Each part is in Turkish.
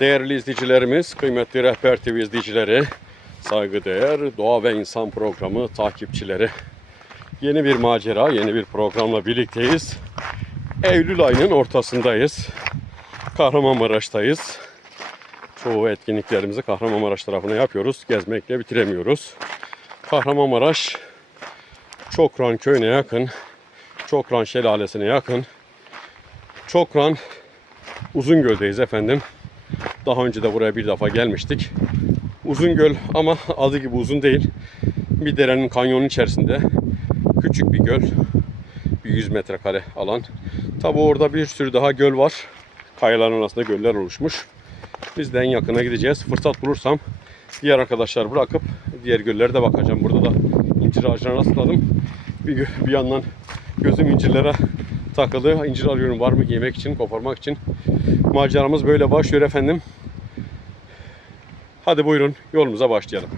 Değerli izleyicilerimiz, kıymetli Rehber TV izleyicileri, saygıdeğer Doğa ve İnsan programı takipçileri. Yeni bir macera, yeni bir programla birlikteyiz. Eylül ayının ortasındayız. Kahramanmaraş'tayız. Çoğu etkinliklerimizi Kahramanmaraş tarafına yapıyoruz. Gezmekle bitiremiyoruz. Kahramanmaraş Çokran köyüne yakın, Çokran şelalesine yakın, Çokran Uzungöl'deyiz efendim. Daha önce de buraya bir defa gelmiştik. Uzungöl ama adı gibi uzun değil. Bir derenin kanyonun içerisinde küçük bir göl. Bir 100 metrekare alan. Tabi orada bir sürü daha göl var. Kayaların arasında göller oluşmuş. Biz de en yakına gideceğiz. Fırsat bulursam diğer arkadaşlar bırakıp diğer göllere de bakacağım. Burada da incir ağacına rastladım. Bir, bir yandan gözüm incirlere takılı. İncir arıyorum var mı yemek için, koparmak için. Maceramız böyle başlıyor efendim. Hadi buyurun yolumuza başlayalım.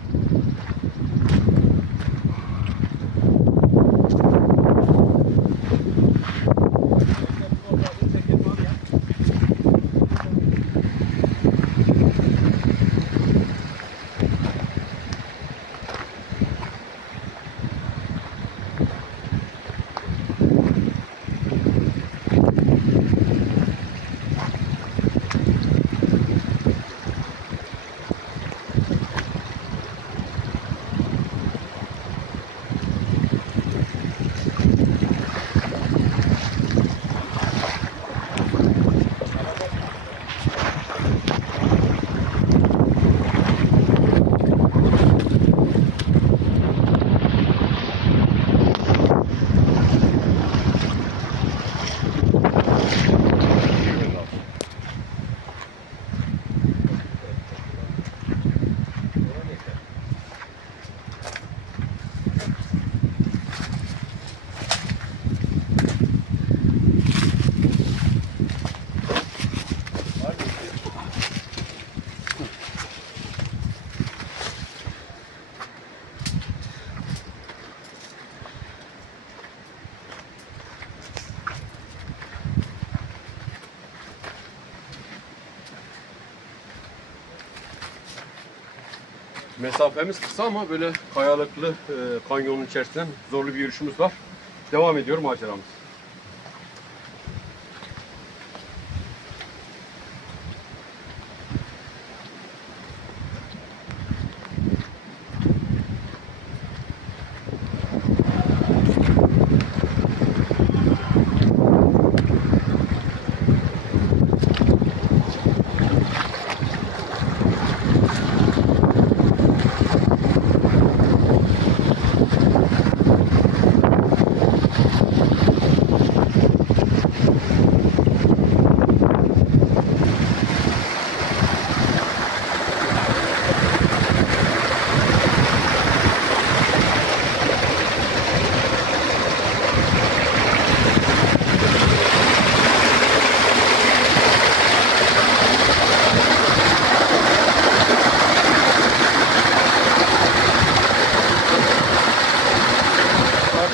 Mesafemiz kısa ama böyle kayalıklı e, kanyonun içerisinden zorlu bir yürüyüşümüz var. Devam ediyor maceramız.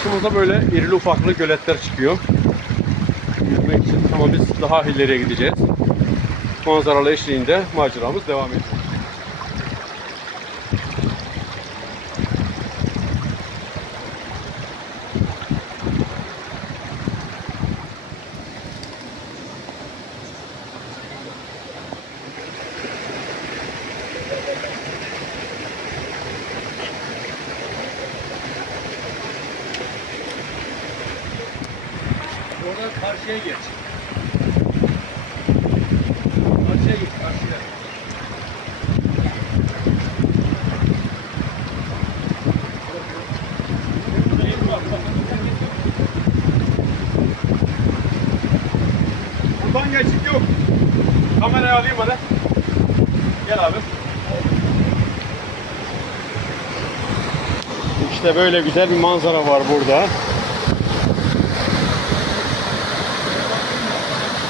Karşımıza böyle irili ufaklı göletler çıkıyor. Yüzmek için ama biz daha ileriye gideceğiz. Manzaralı eşliğinde maceramız devam ediyor. Kamerayı alayım hadi. Gel abi. İşte böyle güzel bir manzara var burada.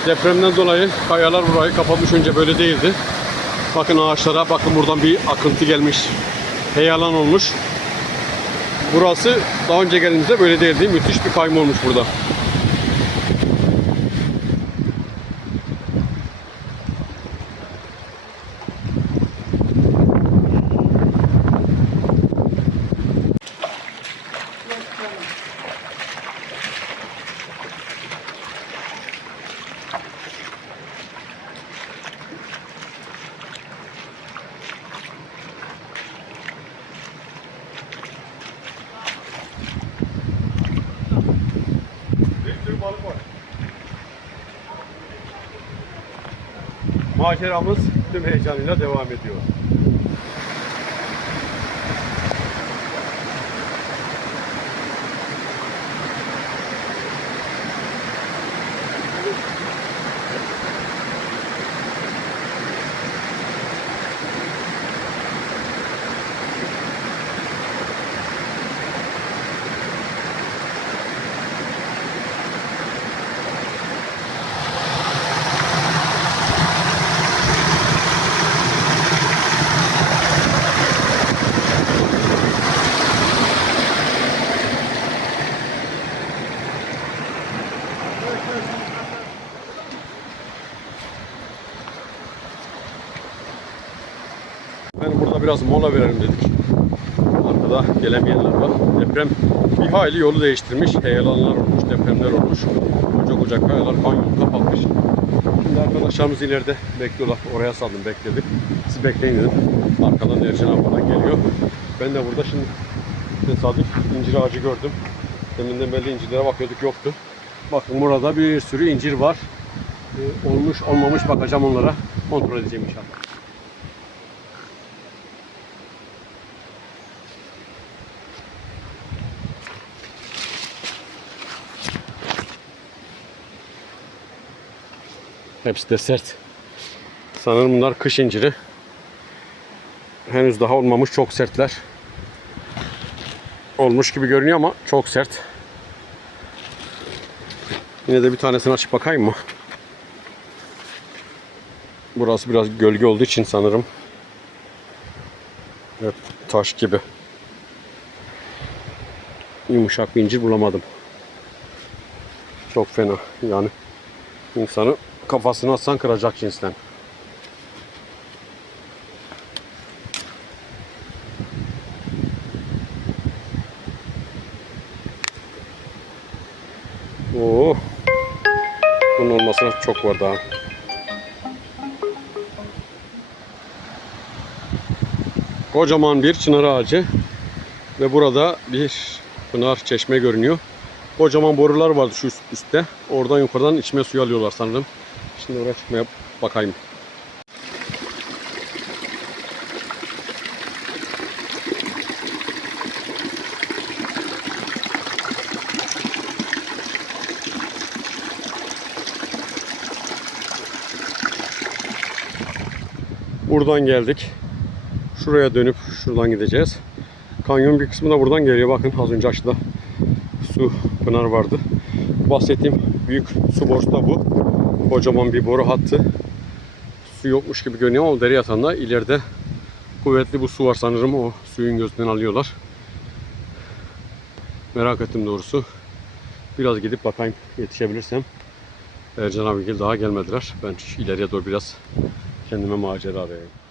Depremden dolayı kayalar burayı kapatmış önce böyle değildi. Bakın ağaçlara bakın buradan bir akıntı gelmiş. Heyalan olmuş. Burası daha önce geldiğimizde böyle değildi. Müthiş bir kayma olmuş burada. Maceramız tüm heyecanıyla devam ediyor. Ben burada biraz mola verelim dedik. Arkada gelemeyenler var. Deprem bir hayli yolu değiştirmiş. Heyelanlar olmuş, depremler olmuş. Koca koca kayalar kanyon kapatmış. Şimdi arkadaşlarımız ileride bekliyorlar. Oraya saldım bekledik. Siz bekleyin dedim. Arkadan Ercan abi falan geliyor. Ben de burada şimdi tesadüf incir ağacı gördüm. Deminden belli incirlere bakıyorduk yoktu. Bakın burada bir sürü incir var. Ee, olmuş olmamış bakacağım onlara. Kontrol edeceğim inşallah. Hepsi de sert. Sanırım bunlar kış inciri. Henüz daha olmamış çok sertler. Olmuş gibi görünüyor ama çok sert. Yine de bir tanesini açıp bakayım mı? Burası biraz gölge olduğu için sanırım. Evet, taş gibi. Yumuşak bir incir bulamadım. Çok fena yani. insanı kafasını atsan kıracak cinsten. Oo. Bunun olmasına çok var daha. Kocaman bir çınar ağacı ve burada bir pınar çeşme görünüyor. Kocaman borular vardı şu üst, üstte. Oradan yukarıdan içme suyu alıyorlar sanırım. Şimdi oraya çıkmaya bakayım. Buradan geldik. Şuraya dönüp şuradan gideceğiz. Kanyon bir kısmı da buradan geliyor. Bakın az önce aşağıda su pınar vardı. Bahsettiğim büyük su borusu da bu. Kocaman bir boru hattı. Su yokmuş gibi görünüyor ama dere yatağında ileride kuvvetli bu su var sanırım. O suyun gözünden alıyorlar. Merak ettim doğrusu. Biraz gidip bakayım yetişebilirsem. Ercan abi daha gelmediler. Ben ileriye doğru biraz kendime macera arayayım.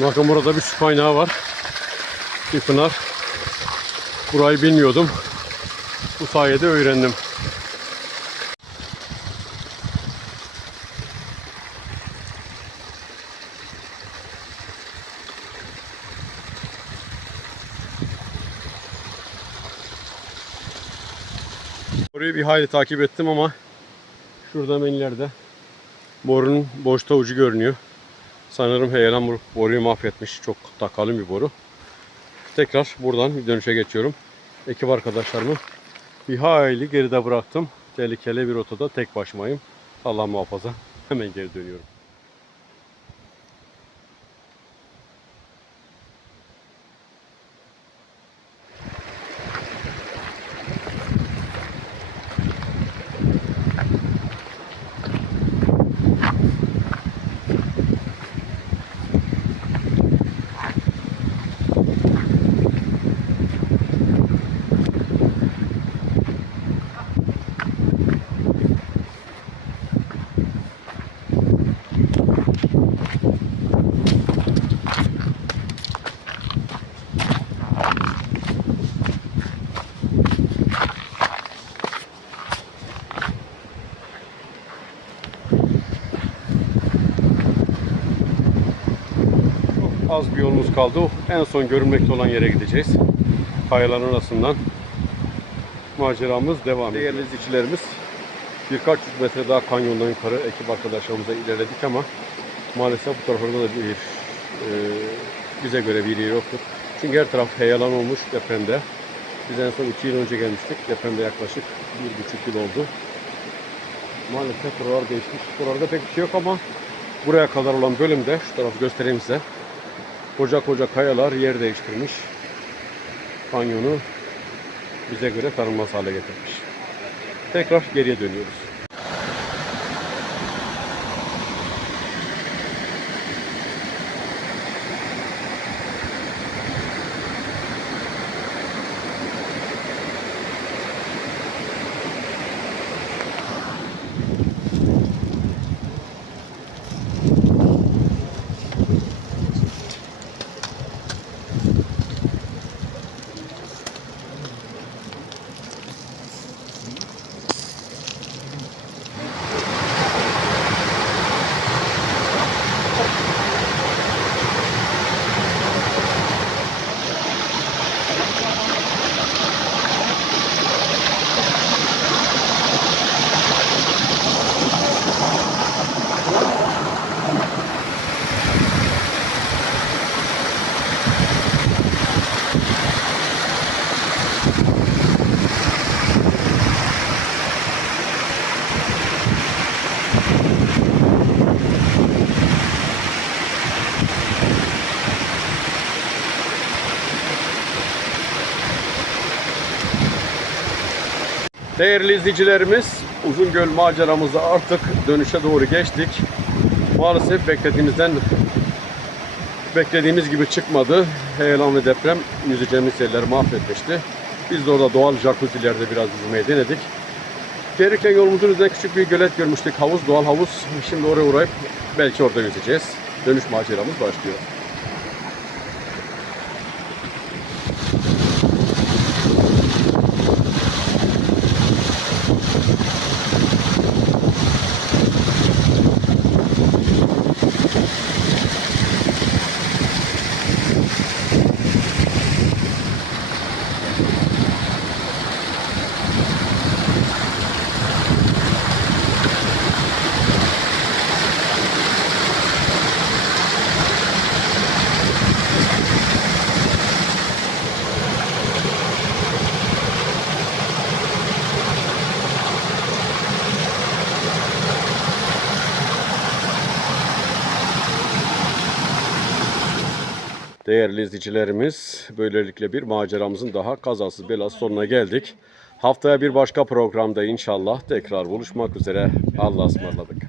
Bakın burada bir su kaynağı var. Bir pınar. Burayı bilmiyordum. Bu sayede öğrendim. Orayı bir hayli takip ettim ama şurada hemen ileride borunun boşta ucu görünüyor. Sanırım heyelan boruyu mahvetmiş. Çok da kalın bir boru. Tekrar buradan bir dönüşe geçiyorum. Ekip arkadaşlarımı bir hayli geride bıraktım. Tehlikeli bir rotada tek başımayım. Allah muhafaza. Hemen geri dönüyorum. Az bir yolumuz kaldı. En son görünmekte olan yere gideceğiz. Kayaların arasından maceramız devam ediyor. Değerli izleyicilerimiz birkaç yüz metre daha kanyondan yukarı ekip arkadaşlarımıza ilerledik ama maalesef bu taraflarda da bir e, bize göre bir yer yoktu. Çünkü her taraf heyelan olmuş depremde. Biz en son iki yıl önce gelmiştik. Depremde yaklaşık bir buçuk yıl oldu. Maalesef buralar değişmiş. Buralarda pek bir şey yok ama buraya kadar olan bölümde şu tarafı göstereyim size. Koca koca kayalar yer değiştirmiş. Kanyonu bize göre tanınmaz hale getirmiş. Tekrar geriye dönüyoruz. Değerli izleyicilerimiz, Uzungöl maceramızda artık dönüşe doğru geçtik. Maalesef beklediğimizden beklediğimiz gibi çıkmadı. Heyelan ve deprem yüzeceğimiz yerleri mahvetmişti. Biz de orada doğal jacuzzi'lerde biraz yüzmeyi denedik. Gelirken yolumuzun üzerinde küçük bir gölet görmüştük. Havuz, doğal havuz. Şimdi oraya uğrayıp belki orada yüzeceğiz. Dönüş maceramız başlıyor. Değerli izleyicilerimiz, böylelikle bir maceramızın daha kazasız belasız sonuna geldik. Haftaya bir başka programda inşallah tekrar buluşmak üzere. Allah'a ısmarladık.